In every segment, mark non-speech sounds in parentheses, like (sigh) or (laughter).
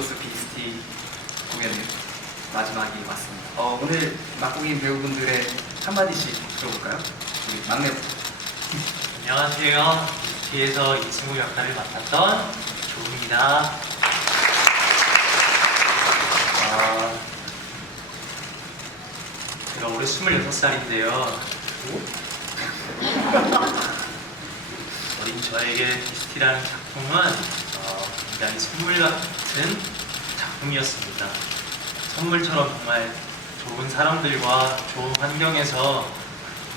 오늘로서 비스티 공연은 마지막이 왔습니다. 어, 오늘 막공인 배우분들의 한마디씩 들어볼까요? 우리 막내부터. 안녕하세요. 뒤에서 이승우 역할을 맡았던 조입니다. 아, 제가 올해 26살인데요. (laughs) 어린 저에게 비스티라는 작품은 어, 굉장히 선물 같은 작품이었습니다. 선물처럼 정말 좋은 사람들과 좋은 환경에서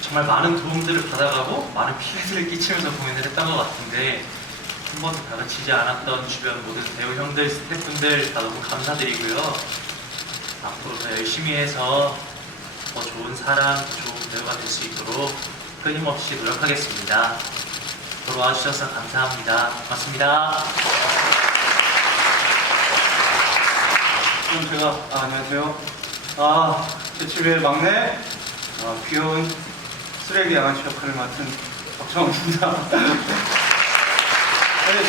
정말 많은 도움들을 받아가고 많은 피해들을 끼치면서 공연을 했던 것 같은데 한 번도 다그치지 않았던 주변 모든 배우 형들, 스태프분들 다 너무 감사드리고요. 앞으로 더 열심히 해서 더 좋은 사람, 더 좋은 배우가 될 수 있도록 끊임없이 노력하겠습니다. 보러 와주셔서 감사합니다. 고맙습니다. 그럼 제가 아, 안녕하세요. 아, 제 집의 막내 아, 귀여운 쓰레기 양아치 역할을 맡은 박정우입니다. (laughs) 네,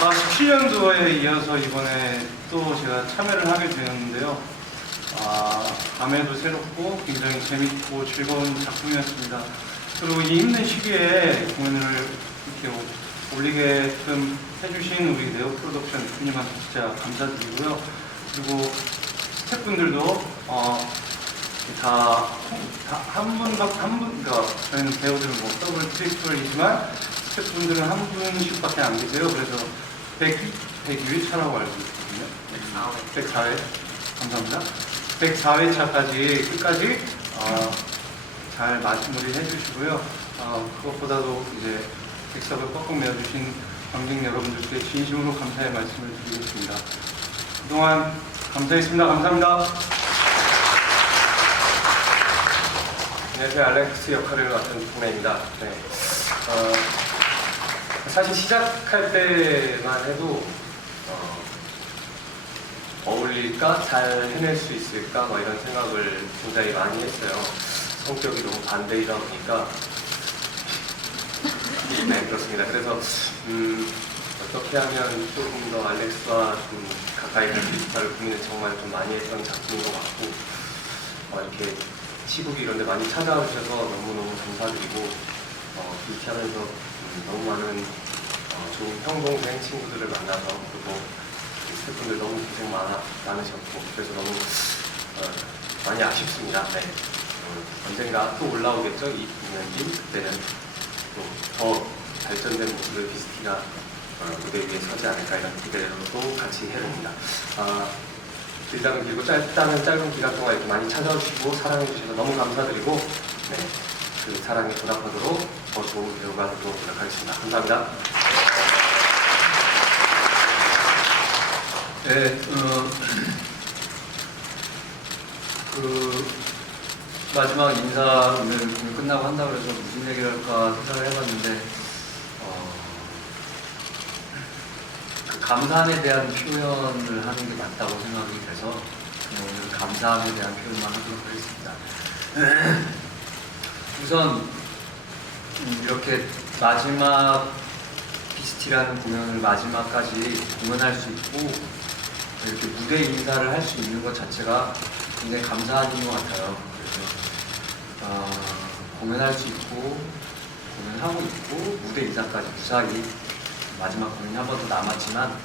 아, 17년도에 이어서 이번에 또 제가 참여를 하게 되었는데요. 아, 감회도 새롭고 굉장히 재밌고 즐거운 작품이었습니다. 그리고 이 힘든 시기에 공연을 이렇게 오- 올리게끔 해주신 우리 네오 프로덕션 대표님한테 진짜 감사드리고요. 그리고 스태프분들도 어, 다한 분밖 한 분, 그러니까 저희는 배우들은 뭐 더블 트리플이지만 스태프분들은 한 분씩밖에 안 계세요. 그래서 100, 101차라고 알고 있거든요. 104회 감사합니다. 104회차까지 끝까지 어, 잘 마무리 해주시고요. 어, 그것보다도 이제 객석을 꽉꽉 메워주신 관객 여러분들께 진심으로 감사의 말씀을 드리겠습니다. 그동안 감사했습니다. 감사합니다. 안녕하세요. 알렉스 역할을 맡은 동네입니다. 네. 어, 사실 시작할 때만 해도 어, 어울릴까? 잘 해낼 수 있을까? 뭐 이런 생각을 굉장히 많이 했어요. 성격이 너무 반대이다 보니까 네 그렇습니다. 그래서 음, 어떻게 하면 조금 더 알렉스와 좀 가까이 갈 수 있을까를 고민을 정말 좀 많이 했던 작품인 것 같고 어, 이렇게 시국 이런 데 많이 찾아와 주셔서 너무너무 감사드리고 어, 비티하면서 음, 너무 많은 어, 좋은 형, 동생, 친구들을 만나서 그리고 그 스태프분들 너무 고생 많아, 많으셨고 그래서 너무 어, 많이 아쉽습니다. 네. 어, 언젠가 또 올라오겠죠? 이 공연이 그때는 또 더 발전된 모습을 비스티가 어, 무대 위에 서지 않을까 이런 기대로도 같이 해봅니다. 아, 길다면 길고 짧다면 짧은 기간 동안 이렇게 많이 찾아주시고 사랑해주셔서 너무 감사드리고 네, 그 사랑에 보답하도록 더 좋은 배우가 되도록 노력하겠습니다. 감사합니다. 네, 어, (clears throat) 그 마지막 인사 오늘 공연 끝나고 한다 그래서 무슨 얘기를 할까 생각을 해봤는데 어, 그 감사함에 대한 표현을 하는 게 맞다고 생각이 돼서 그냥 오늘 감사함에 대한 표현만 하도록 하겠습니다. (clears throat) 우선 음, 이렇게 마지막 비스티라는 공연을 마지막까지 공연할 수 있고 이렇게 무대 인사를 할 수 있는 것 자체가 굉장히 감사한 것 같아요. 그래서 어, 공연할 수 있고 공연하고 있고 무대 인사까지 무사히 마지막 공연이 한 번 더 남았지만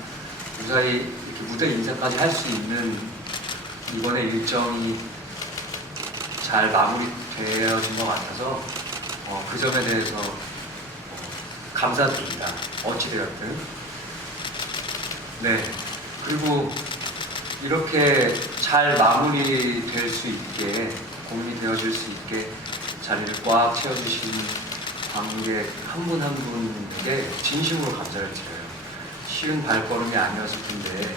무사히 이렇게 무대 인사까지 할 수 있는 이번의 일정이 잘 마무리되어진 것 같아서 어, 그 점에 대해서 어, 감사드립니다. 어찌되었든. 네. 그리고 이렇게 잘 마무리될 수 있게, 공연이 되어질 수 있게 자리를 꽉 채워주신 관객 한 분 한 분에게 진심으로 감사를 드려요. 쉬운 발걸음이 아니었을 텐데,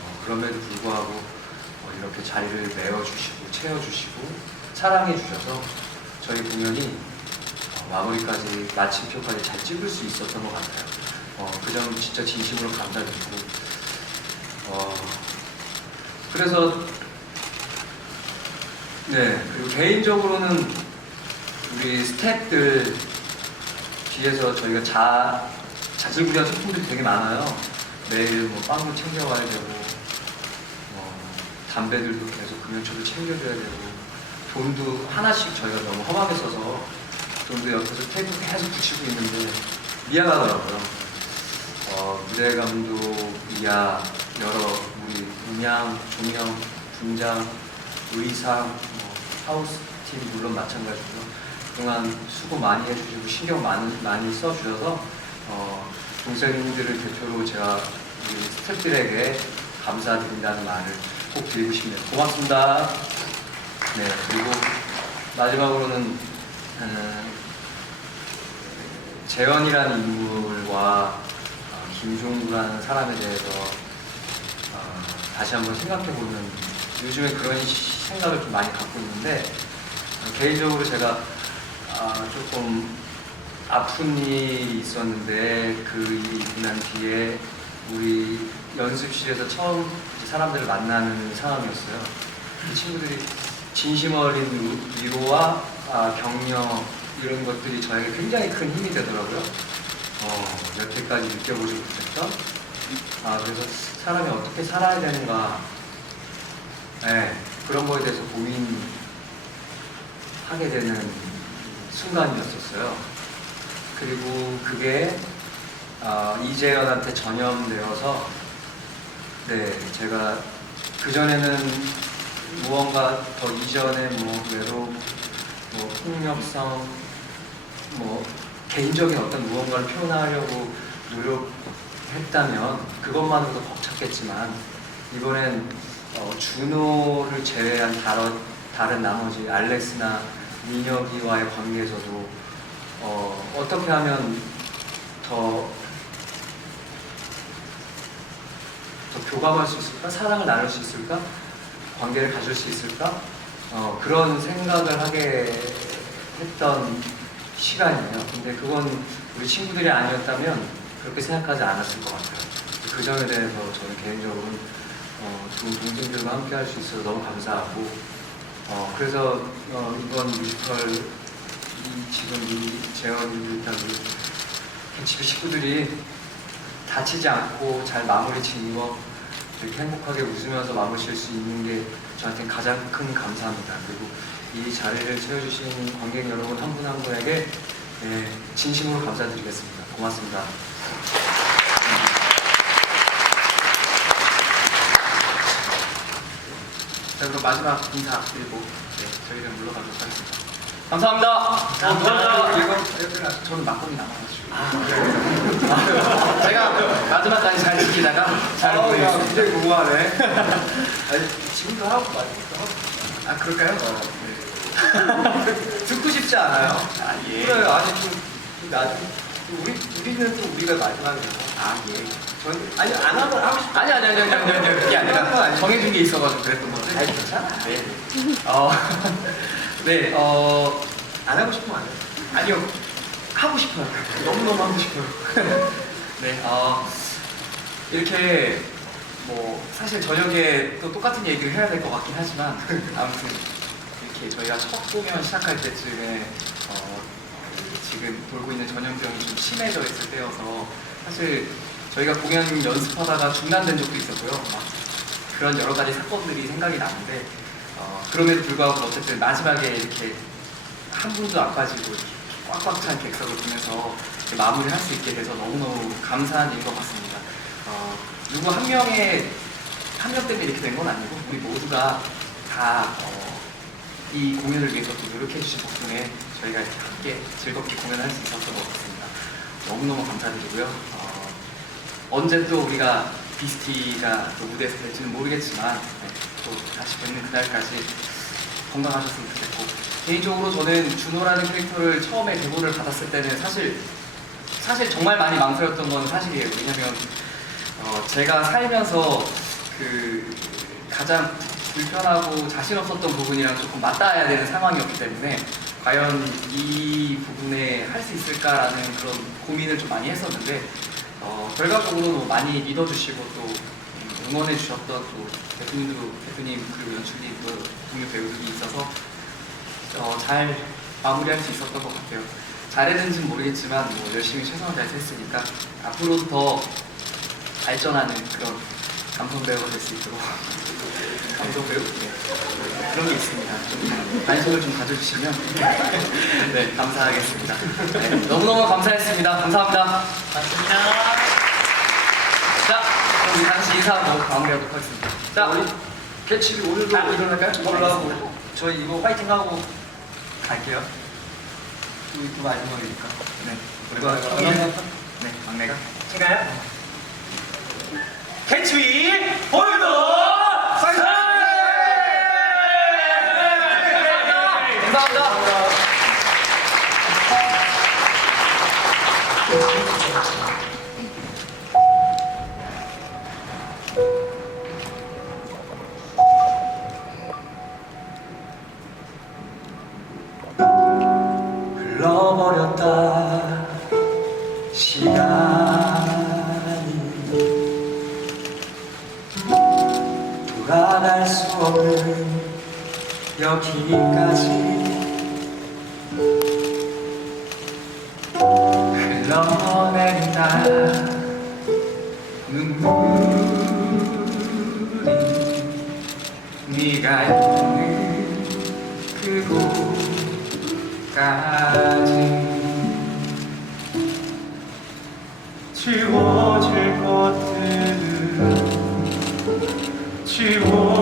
어, 그럼에도 불구하고 어, 이렇게 자리를 메워주시고, 채워주시고, 사랑해 주셔서 저희 공연이 어, 마무리까지 마침표까지 잘 찍을 수 있었던 것 같아요. 어, 그점 진짜 진심으로 감사드리고 어, 그래서 네 그리고 개인적으로는 우리 스태프들 뒤에서 저희가 자, 자질구레한 소품들이 되게 많아요. 매일 뭐 빵도 챙겨와야 되고, 뭐 담배들도 계속 금연초도 챙겨줘야 되고, 돈도 하나씩 저희가 너무 험하게 써서 돈도 옆에서 테이프 계속 붙이고 있는데 미안하더라고요. 어, 무대 감독이야 여러 우리 음향, 조명, 분장, 의상, 뭐, 하우스 팀 물론 마찬가지고요. 그동안 수고 많이 해주시고 신경 많이, 많이 써주셔서 어, 동생들을 대표로 제가 스태프들에게 감사드린다는 말을 꼭 드리고 싶네요. 고맙습니다. 네, 그리고 마지막으로는 음, 재현이라는 인물과 어, 김종구라는 사람에 대해서 어, 다시 한번 생각해보는 요즘에 그런 시- 생각을 좀 많이 갖고 있는데 어, 개인적으로 제가 아, 조금 아픈 일이 있었는데 그 일이 있고 난 뒤에 우리 연습실에서 처음 사람들을 만나는 상황이었어요. 그 친구들이 진심 어린 위- 위로와 아, 격려 이런 것들이 저에게 굉장히 큰 힘이 되더라고요. 어, 여태까지 느껴보지 못했던 아 그래서 사람이 어떻게 살아야 되는가 네, 그런 거에 대해서 고민하게 되는 순간이었었어요. 그리고 그게 아, 이재현한테 전염되어서 네 제가 그 전에는 무언가 더 이전에 뭐 외로 뭐 폭력성 뭐 개인적인 어떤 무언가를 표현하려고 노력했다면 그것만으로도 벅찼겠지만 이번엔 어, 준호를 제외한 다른, 다른 나머지 알렉스나 민혁이와의 관계에서도 어, 어떻게 하면 더, 더 교감할 수 있을까? 사랑을 나눌 수 있을까? 관계를 가질 수 있을까? 어, 그런 생각을 하게 했던 시간이에요. 근데 그건 우리 친구들이 아니었다면 그렇게 생각하지 않았을 것 같아요. 그 점에 대해서 저는 개인적으로는 어, 두 동생들과 함께 할 수 있어서 너무 감사하고 어, 그래서 어, 이번 뮤지컬 이 지금 이 재현이 일단 집의 식구들이 다치지 않고 잘 마무리 짓는 거 이렇게 행복하게 웃으면서 마무리 질수 있는 게 저한테 가장 큰 감사합니다. 그리고 이 자리를 채워주신 관객 여러분 한 분한 분에게 예, 진심으로 감사드리겠습니다. 고맙습니다. 자 그럼 마지막 인사 드리고 네, 저희는 물러가도록 하겠습니다. 감사합니다. 감사합니다. 이거 저는 막걸리 남아가지고. 제가 마지막까지 잘 지키다가 잘 아우, 야, 모르겠습니다. 굉장히 궁금하네. (laughs) 아니, 지금도 하고 말고 하고. 아 그럴까요? 네. (laughs) 듣고 싶지 않아요? 아 예. 그래요. 아니 좀, 좀 우리 우리는 또 우리가 마지막이에요. 아 예. 저는 아니 안 하면 하고 싶어. 아니 아니 아니 아니 아니 아니 아니라 정해준 게 있어가지고 그랬던 건데. 아니 괜찮아. 네. 어, (laughs) 네, 어, 안 하고 싶으면 안 해. 아니요. 하고 싶어요. 너무너무 하고 싶어요. (laughs) 네, 어, 이렇게, 뭐, 사실 저녁에 또 똑같은 얘기를 해야 될 것 같긴 하지만, (laughs) 아무튼, 이렇게 저희가 첫 공연 시작할 때쯤에, 어, 그 지금 돌고 있는 전염병이 좀 심해져 있을 때여서, 사실 저희가 공연 연습하다가 중단된 적도 있었고요. 막 그런 여러 가지 사건들이 생각이 나는데, 어, 그럼에도 불구하고 어쨌든 마지막에 이렇게 한 분도 안 빠지고 이렇게 꽉꽉 찬 객석을 보면서 마무리할 수 있게 돼서 너무너무 감사한 일인 것 같습니다. 어, 누구 한 명의 한 명 때문에 이렇게 된 건 아니고 우리 모두가 다 어, 이 공연을 위해서 또 노력해 주신 덕분에 저희가 함께 즐겁게 공연할 수 있었던 것 같습니다. 너무너무 감사드리고요. 어, 언제 또 우리가 비스티가 또 무대에서 될지는 모르겠지만 네, 또 다시 뵙는 그날까지 건강하셨으면 좋겠고 개인적으로 저는 준호라는 캐릭터를 처음에 대본을 받았을 때는 사실 사실 정말 많이 망설였던 건 사실이에요. 왜냐면 어, 제가 살면서 그 가장 불편하고 자신 없었던 부분이랑 조금 맞닿아야 되는 상황이었기 때문에 과연 이 부분에 할 수 있을까라는 그런 고민을 좀 많이 했었는데 어, 결과적으로 많이 믿어주시고 또 음, 응원해 주셨던 또 대표님도 대표님 그리고 연출님 또 동료 배우들이 있어서 어, 잘 마무리할 수 있었던 것 같아요. 잘했는지는 모르겠지만 뭐 열심히 최선을 다해서 했으니까 앞으로도 더 발전하는 그런 감성 배우가 될 수 있도록 감성 배우 네. 그런 게 있습니다. 좀 관심을 좀 가져주시면 (laughs) 네 감사하겠습니다. 네, 너무너무 감사했습니다. 감사합니다. 맞습니다. 자, 그럼 우리 다시 인사하고 마무리하도록 하겠습니다. 자, 우리 캐치 오늘도 아, 일어날까요? 올라오고 저희 이거 파이팅 하고 갈게요. 우리 또 마지막이니까. 네, 그리고 우리가 네, 막내가. 제가요? 캐치위 홀더 감사합니다. 흘러버렸다 여기까지. 흘러낸다. 눈물이 네가 있는 그곳까지. 지워질 것들은 지워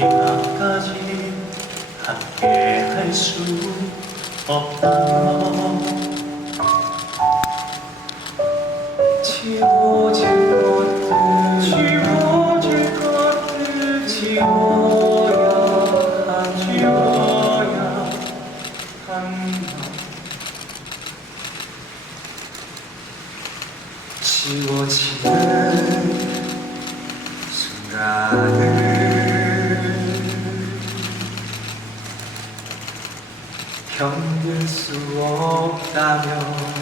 마지막까지 함께 할 수 없다 수 없다면